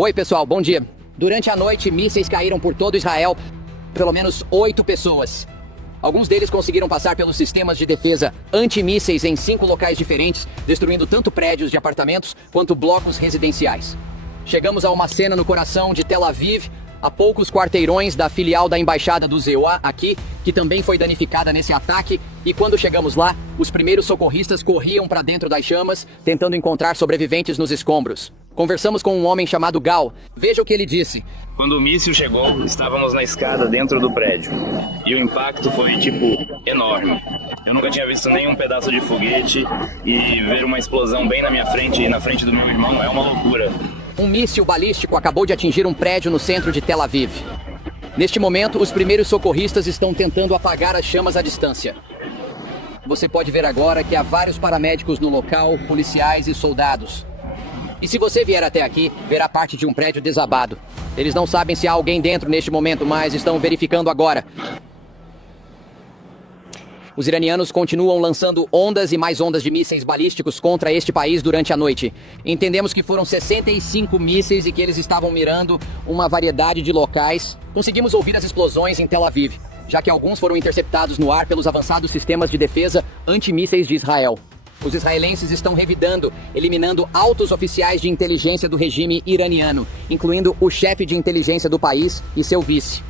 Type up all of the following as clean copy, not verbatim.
Oi, pessoal, bom dia. Durante a noite, mísseis caíram por todo Israel, pelo menos 8 pessoas. Alguns deles conseguiram passar pelos sistemas de defesa antimísseis em 5 locais diferentes, destruindo tanto prédios de apartamentos quanto blocos residenciais. Chegamos a uma cena no coração de Tel Aviv, a poucos quarteirões da filial da Embaixada do ZEUA aqui, que também foi danificada nesse ataque, e quando chegamos lá, os primeiros socorristas corriam para dentro das chamas, tentando encontrar sobreviventes nos escombros. Conversamos com um homem chamado Gal. Veja o que ele disse. Quando o míssil chegou, estávamos na escada dentro do prédio. E o impacto foi, enorme. Eu nunca tinha visto nenhum pedaço de foguete e ver uma explosão bem na minha frente e na frente do meu irmão é uma loucura. Um míssil balístico acabou de atingir um prédio no centro de Tel Aviv. Neste momento, os primeiros socorristas estão tentando apagar as chamas à distância. Você pode ver agora que há vários paramédicos no local, policiais e soldados. E se você vier até aqui, verá parte de um prédio desabado. Eles não sabem se há alguém dentro neste momento, mas estão verificando agora. Os iranianos continuam lançando ondas e mais ondas de mísseis balísticos contra este país durante a noite. Entendemos que foram 65 mísseis e que eles estavam mirando uma variedade de locais. Conseguimos ouvir as explosões em Tel Aviv, já que alguns foram interceptados no ar pelos avançados sistemas de defesa antimísseis de Israel. Os israelenses estão revidando, eliminando altos oficiais de inteligência do regime iraniano, incluindo o chefe de inteligência do país e seu vice.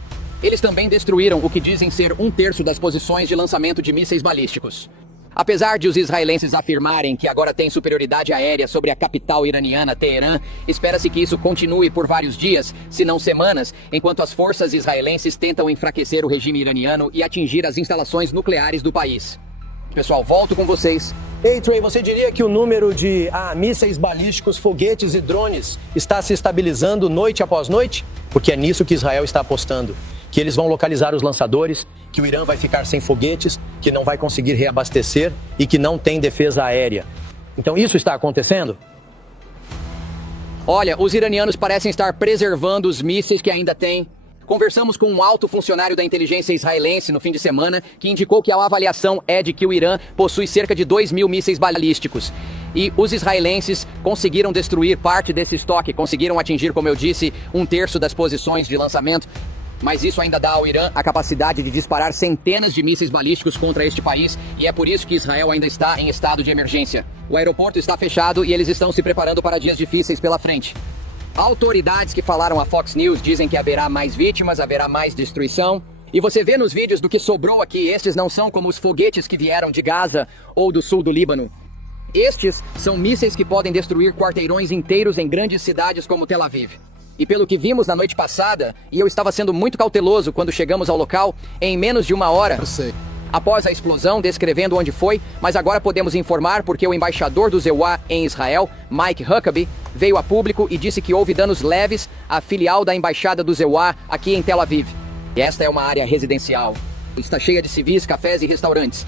Eles também destruíram o que dizem ser 1/3 das posições de lançamento de mísseis balísticos. Apesar de os israelenses afirmarem que agora têm superioridade aérea sobre a capital iraniana, Teherã, espera-se que isso continue por vários dias, se não semanas, enquanto as forças israelenses tentam enfraquecer o regime iraniano e atingir as instalações nucleares do país. Pessoal, volto com vocês. Ei, Trey, você diria que o número de mísseis balísticos, foguetes e drones está se estabilizando noite após noite? Porque é nisso que Israel está apostando. Que eles vão localizar os lançadores, que o Irã vai ficar sem foguetes, que não vai conseguir reabastecer e que não tem defesa aérea. Então isso está acontecendo? Olha, os iranianos parecem estar preservando os mísseis que ainda têm. Conversamos com um alto funcionário da inteligência israelense no fim de semana que indicou que a avaliação é de que o Irã possui cerca de 2.000 mísseis balísticos. E os israelenses conseguiram destruir parte desse estoque, conseguiram atingir, como eu disse, 1/3 das posições de lançamento. Mas isso ainda dá ao Irã a capacidade de disparar centenas de mísseis balísticos contra este país, e é por isso que Israel ainda está em estado de emergência. O aeroporto está fechado e eles estão se preparando para dias difíceis pela frente. Autoridades que falaram à Fox News dizem que haverá mais vítimas, haverá mais destruição. E você vê nos vídeos do que sobrou aqui, estes não são como os foguetes que vieram de Gaza ou do sul do Líbano. Estes são mísseis que podem destruir quarteirões inteiros em grandes cidades como Tel Aviv. E pelo que vimos na noite passada, e eu estava sendo muito cauteloso quando chegamos ao local, em menos de 1 hora, após a explosão, descrevendo onde foi, mas agora podemos informar porque o embaixador do ZEUA em Israel, Mike Huckabee, veio a público e disse que houve danos leves à filial da embaixada do ZEUA aqui em Tel Aviv. E esta é uma área residencial. Está cheia de civis, cafés e restaurantes.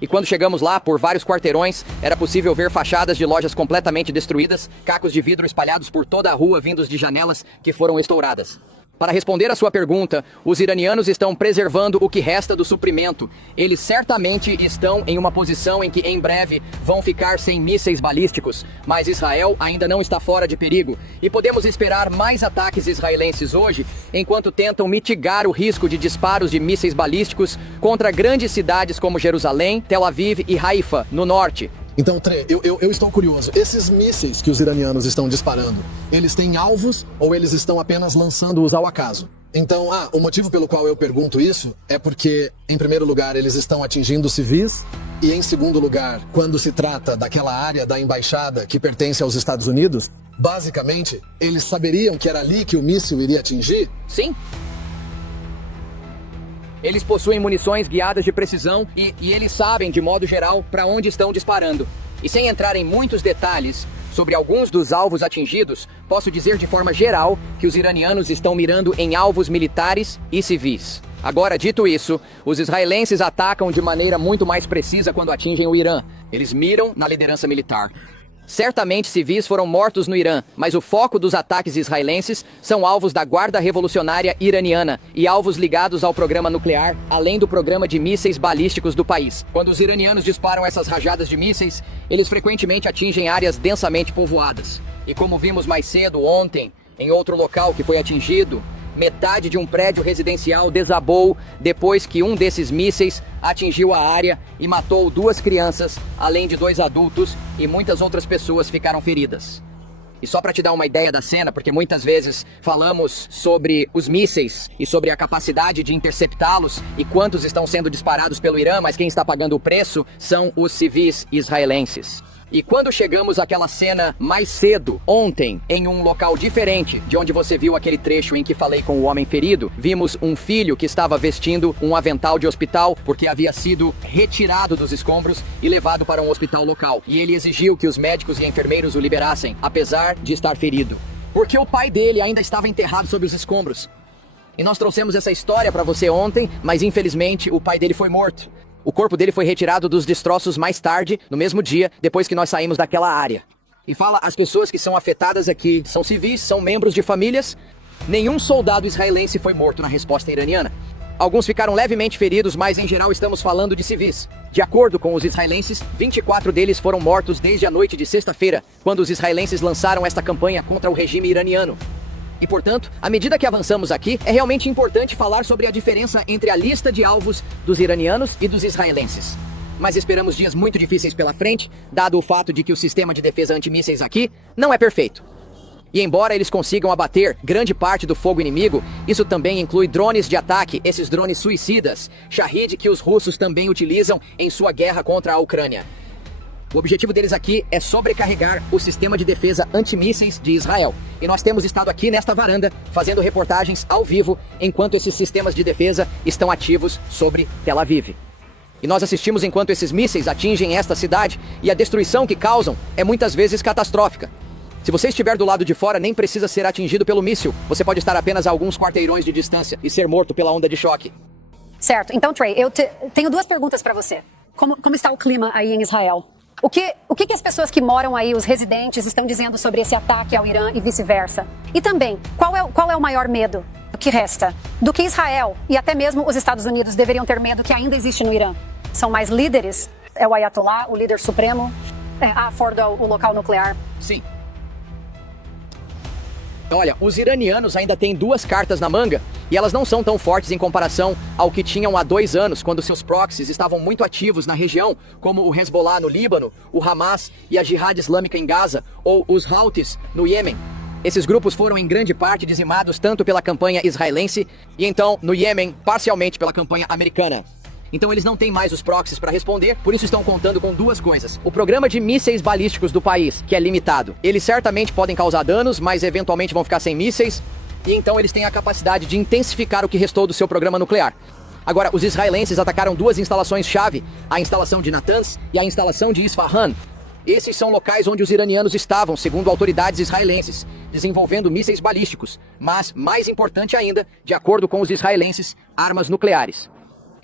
E quando chegamos lá, por vários quarteirões, era possível ver fachadas de lojas completamente destruídas, cacos de vidro espalhados por toda a rua vindos de janelas que foram estouradas. Para responder à sua pergunta, os iranianos estão preservando o que resta do suprimento. Eles certamente estão em uma posição em que em breve vão ficar sem mísseis balísticos, mas Israel ainda não está fora de perigo. E podemos esperar mais ataques israelenses hoje, enquanto tentam mitigar o risco de disparos de mísseis balísticos contra grandes cidades como Jerusalém, Tel Aviv e Haifa, no norte. Então, Trey, eu estou curioso. Esses mísseis que os iranianos estão disparando, eles têm alvos ou eles estão apenas lançando-os ao acaso? Então, o motivo pelo qual eu pergunto isso é porque, em primeiro lugar, eles estão atingindo civis e, em segundo lugar, quando se trata daquela área da embaixada que pertence aos Estados Unidos, basicamente, eles saberiam que era ali que o míssil iria atingir? Sim. Eles possuem munições guiadas de precisão e eles sabem, de modo geral, para onde estão disparando. E sem entrar em muitos detalhes sobre alguns dos alvos atingidos, posso dizer de forma geral que os iranianos estão mirando em alvos militares e civis. Agora, dito isso, os israelenses atacam de maneira muito mais precisa quando atingem o Irã. Eles miram na liderança militar. Certamente civis foram mortos no Irã, mas o foco dos ataques israelenses são alvos da Guarda Revolucionária Iraniana e alvos ligados ao programa nuclear, além do programa de mísseis balísticos do país. Quando os iranianos disparam essas rajadas de mísseis, eles frequentemente atingem áreas densamente povoadas. E como vimos mais cedo ontem, Em outro local que foi atingido, metade de um prédio residencial desabou depois que um desses mísseis atingiu a área e matou 2 crianças, além de 2 adultos, e muitas outras pessoas ficaram feridas. E só para te dar uma ideia da cena, porque muitas vezes falamos sobre os mísseis e sobre a capacidade de interceptá-los e quantos estão sendo disparados pelo Irã, mas quem está pagando o preço são os civis israelenses. E quando chegamos àquela cena mais cedo, ontem, em um local diferente de onde você viu aquele trecho em que falei com o homem ferido, vimos um filho que estava vestindo um avental de hospital porque havia sido retirado dos escombros e levado para um hospital local. E ele exigiu que os médicos e enfermeiros o liberassem, apesar de estar ferido, porque o pai dele ainda estava enterrado sob os escombros. E nós trouxemos essa história para você ontem, mas infelizmente o pai dele foi morto. O corpo dele foi retirado dos destroços mais tarde, no mesmo dia, depois que nós saímos daquela área. E fala, as pessoas que são afetadas aqui são civis, são membros de famílias. Nenhum soldado israelense foi morto na resposta iraniana. Alguns ficaram levemente feridos, mas em geral estamos falando de civis. De acordo com os israelenses, 24 deles foram mortos desde a noite de sexta-feira, quando os israelenses lançaram esta campanha contra o regime iraniano. E, portanto, à medida que avançamos aqui, é realmente importante falar sobre a diferença entre a lista de alvos dos iranianos e dos israelenses. Mas esperamos dias muito difíceis pela frente, dado o fato de que o sistema de defesa antimísseis aqui não é perfeito. E embora eles consigam abater grande parte do fogo inimigo, isso também inclui drones de ataque, esses drones suicidas, Shahid, que os russos também utilizam em sua guerra contra a Ucrânia. O objetivo deles aqui é sobrecarregar o sistema de defesa antimísseis de Israel. E nós temos estado aqui nesta varanda fazendo reportagens ao vivo enquanto esses sistemas de defesa estão ativos sobre Tel Aviv. E nós assistimos enquanto esses mísseis atingem esta cidade e a destruição que causam é muitas vezes catastrófica. Se você estiver do lado de fora, nem precisa ser atingido pelo míssil. Você pode estar apenas a alguns quarteirões de distância e ser morto pela onda de choque. Certo. Então, Trey, eu tenho 2 perguntas para você. Como está o clima aí em Israel? O que as pessoas que moram aí, os residentes, estão dizendo sobre esse ataque ao Irã e vice-versa? E também, qual é o maior medo que resta? Do que Israel e até mesmo os Estados Unidos deveriam ter medo que ainda existe no Irã? São mais líderes? É o Ayatollah, o líder supremo? Fordow, o local nuclear? Sim. Olha, os iranianos ainda têm 2 cartas na manga e elas não são tão fortes em comparação ao que tinham há 2 anos, quando seus proxies estavam muito ativos na região, como o Hezbollah no Líbano, o Hamas e a Jihad Islâmica em Gaza, ou os Houthis no Iêmen. Esses grupos foram em grande parte dizimados tanto pela campanha israelense e então, no Iêmen, parcialmente pela campanha americana. Então eles não têm mais os proxies para responder, por isso estão contando com 2 coisas. O programa de mísseis balísticos do país, que é limitado. Eles certamente podem causar danos, mas eventualmente vão ficar sem mísseis. E então eles têm a capacidade de intensificar o que restou do seu programa nuclear. Agora, os israelenses atacaram 2 instalações-chave, a instalação de Natanz e a instalação de Isfahan. Esses são locais onde os iranianos estavam, segundo autoridades israelenses, desenvolvendo mísseis balísticos. Mas, mais importante ainda, de acordo com os israelenses, armas nucleares.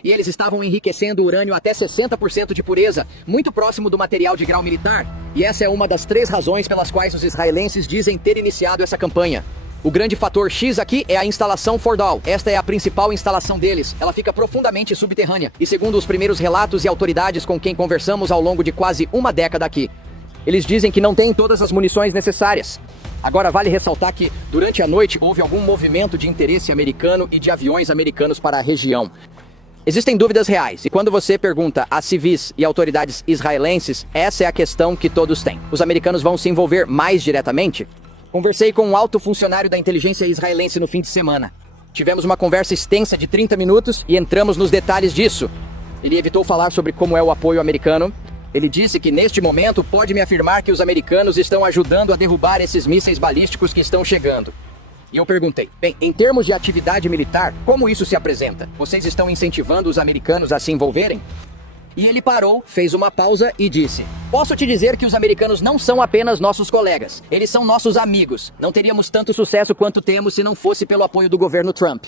E eles estavam enriquecendo urânio até 60% de pureza, muito próximo do material de grau militar. E essa é uma das 3 razões pelas quais os israelenses dizem ter iniciado essa campanha. O grande fator X aqui é a instalação Fordow. Esta é a principal instalação deles. Ela fica profundamente subterrânea. E segundo os primeiros relatos e autoridades com quem conversamos ao longo de quase uma década aqui, eles dizem que não têm todas as munições necessárias. Agora, vale ressaltar que, durante a noite, houve algum movimento de interesse americano e de aviões americanos para a região. Existem dúvidas reais, e quando você pergunta a civis e autoridades israelenses, essa é a questão que todos têm. Os americanos vão se envolver mais diretamente? Conversei com um alto funcionário da inteligência israelense no fim de semana. Tivemos uma conversa extensa de 30 minutos e entramos nos detalhes disso. Ele evitou falar sobre como é o apoio americano. Ele disse que, neste momento, pode me afirmar que os americanos estão ajudando a derrubar esses mísseis balísticos que estão chegando. E eu perguntei, bem, em termos de atividade militar, como isso se apresenta? Vocês estão incentivando os americanos a se envolverem? E ele parou, fez uma pausa e disse, posso te dizer que os americanos não são apenas nossos colegas, eles são nossos amigos. Não teríamos tanto sucesso quanto temos se não fosse pelo apoio do governo Trump.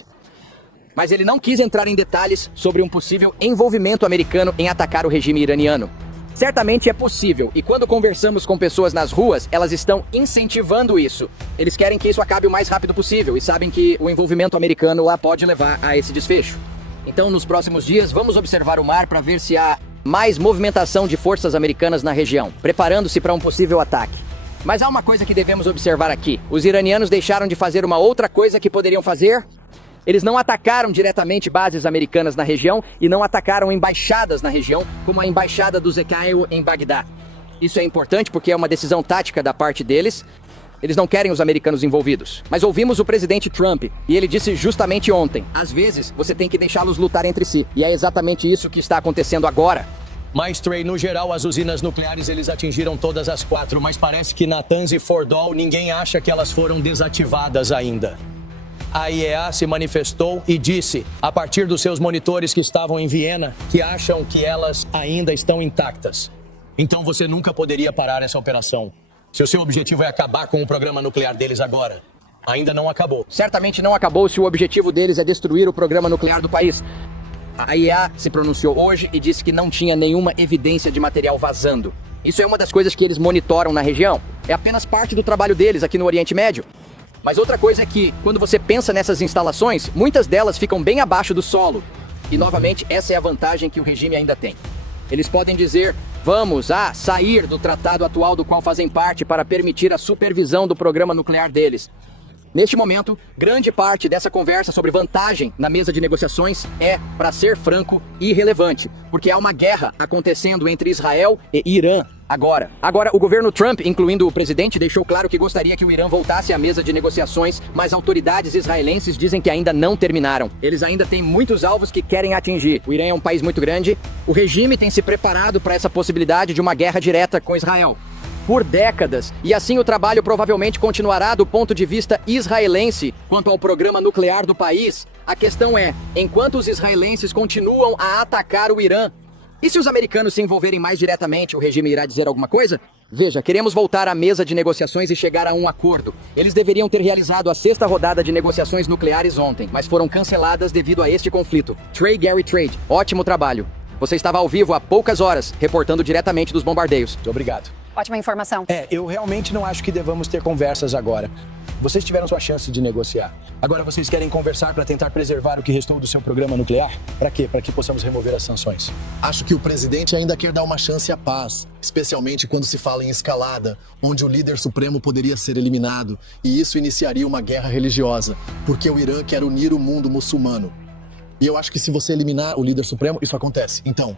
Mas ele não quis entrar em detalhes sobre um possível envolvimento americano em atacar o regime iraniano. Certamente é possível, e quando conversamos com pessoas nas ruas, elas estão incentivando isso. Eles querem que isso acabe o mais rápido possível e sabem que o envolvimento americano lá pode levar a esse desfecho. Então, nos próximos dias, vamos observar o mar para ver se há mais movimentação de forças americanas na região, preparando-se para um possível ataque. Mas há uma coisa que devemos observar aqui. Os iranianos deixaram de fazer uma outra coisa que poderiam fazer. Eles não atacaram diretamente bases americanas na região e não atacaram embaixadas na região, como a embaixada do Zekhail em Bagdá. Isso é importante porque é uma decisão tática da parte deles. Eles não querem os americanos envolvidos. Mas ouvimos o presidente Trump e ele disse justamente ontem: às vezes você tem que deixá-los lutar entre si. E é exatamente isso que está acontecendo agora. Mas, Trey, no geral, as usinas nucleares eles atingiram todas as 4, mas parece que Natanz e Fordow ninguém acha que elas foram desativadas ainda. A IEA se manifestou e disse, a partir dos seus monitores que estavam em Viena, que acham que elas ainda estão intactas. Então você nunca poderia parar essa operação. Se o seu objetivo é acabar com o programa nuclear deles agora, ainda não acabou. Certamente não acabou se o objetivo deles é destruir o programa nuclear do país. A IEA se pronunciou hoje e disse que não tinha nenhuma evidência de material vazando. Isso é uma das coisas que eles monitoram na região. É apenas parte do trabalho deles aqui no Oriente Médio. Mas outra coisa é que, quando você pensa nessas instalações, muitas delas ficam bem abaixo do solo. E, novamente, essa é a vantagem que o regime ainda tem. Eles podem dizer, vamos sair do tratado atual do qual fazem parte para permitir a supervisão do programa nuclear deles. Neste momento, grande parte dessa conversa sobre vantagem na mesa de negociações é, para ser franco, irrelevante, porque há uma guerra acontecendo entre Israel e Irã agora. Agora, o governo Trump, incluindo o presidente, deixou claro que gostaria que o Irã voltasse à mesa de negociações, mas autoridades israelenses dizem que ainda não terminaram. Eles ainda têm muitos alvos que querem atingir. O Irã é um país muito grande. O regime tem se preparado para essa possibilidade de uma guerra direta com Israel por décadas, e assim o trabalho provavelmente continuará do ponto de vista israelense quanto ao programa nuclear do país. A questão é, enquanto os israelenses continuam a atacar o Irã, e se os americanos se envolverem mais diretamente, o regime irá dizer alguma coisa? Veja, queremos voltar à mesa de negociações e chegar a um acordo. Eles deveriam ter realizado a 6ª rodada de negociações nucleares ontem, mas foram canceladas devido a este conflito. Trey Gary Trade, ótimo trabalho. Você estava ao vivo há poucas horas, reportando diretamente dos bombardeios. Muito obrigado. Ótima informação. Eu realmente não acho que devamos ter conversas agora. Vocês tiveram sua chance de negociar. Agora vocês querem conversar para tentar preservar o que restou do seu programa nuclear? Para quê? Para que possamos remover as sanções. Acho que o presidente ainda quer dar uma chance à paz, especialmente quando se fala em escalada, onde o líder supremo poderia ser eliminado, e isso iniciaria uma guerra religiosa, porque o Irã quer unir o mundo muçulmano. E eu acho que se você eliminar o líder supremo, isso acontece. Então,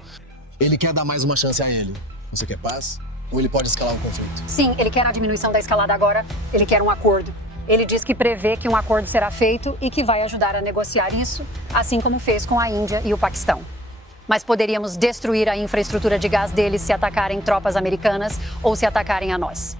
ele quer dar mais uma chance a ele. Você quer paz? Ou ele pode escalar o conflito? Sim, ele quer a diminuição da escalada agora, ele quer um acordo. Ele diz que prevê que um acordo será feito e que vai ajudar a negociar isso, assim como fez com a Índia e o Paquistão. Mas poderíamos destruir a infraestrutura de gás deles se atacarem tropas americanas ou se atacarem a nós.